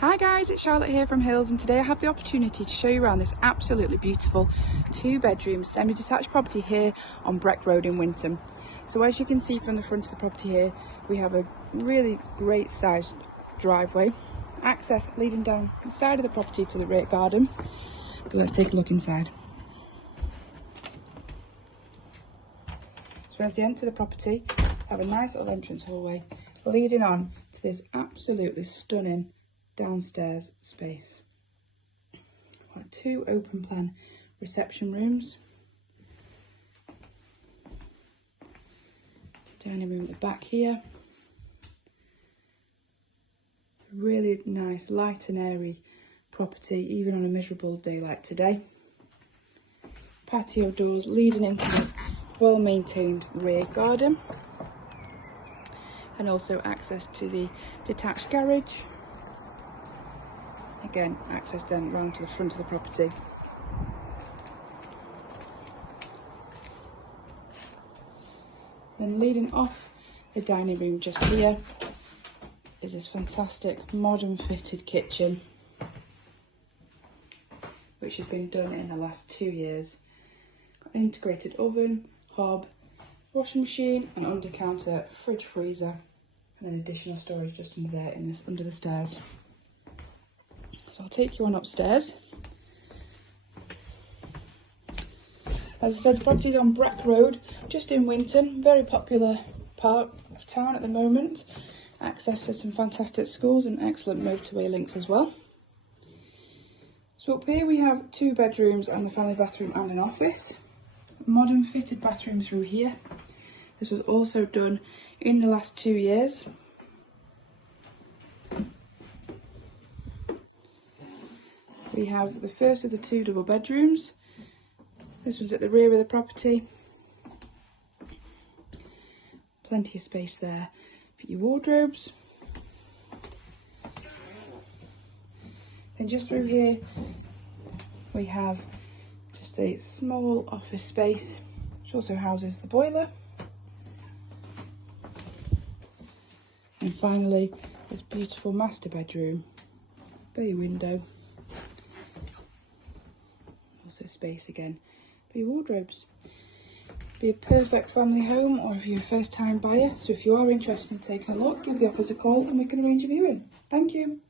Hi guys, it's Charlotte here from Hills, and today I have the opportunity to show you around this absolutely beautiful 2-bedroom semi-detached property here on Breck Road in Winton. So as you can see from the front of the property here, we have a really great sized driveway, access leading down the side of the property to the rear garden. But let's take a look inside. So as you enter the property, have a nice little entrance hallway leading on to this absolutely stunning downstairs space. Got 2 open plan reception rooms, dining room at the back here, really nice light and airy property even on a miserable day like today. Patio doors leading into this well maintained rear garden, and also access to the detached garage. Again, access then round to the front of the property. Then leading off the dining room just here is this fantastic modern fitted kitchen, which has been done in the last 2 years. Got an integrated oven, hob, washing machine, and under counter fridge freezer, and then additional storage just under there under the stairs. So I'll take you on upstairs. As I said, the property is on Breck Road, just in Winton, very popular part of town at the moment. Access to some fantastic schools and excellent motorway links as well. So up here we have 2 bedrooms and the family bathroom and an office. Modern fitted bathroom through here. This was also done in the last 2 years. We have the first of the 2 double bedrooms. This one's at the rear of the property. Plenty of space there for your wardrobes. Then just through here we have just a small office space, which also houses the boiler. And finally, this beautiful master bedroom, bay window. Also space again for your wardrobes. Be a perfect family home, or if you're a first time buyer. So if you are interested in taking a look, give the office a call and we can arrange a viewing. Thank you.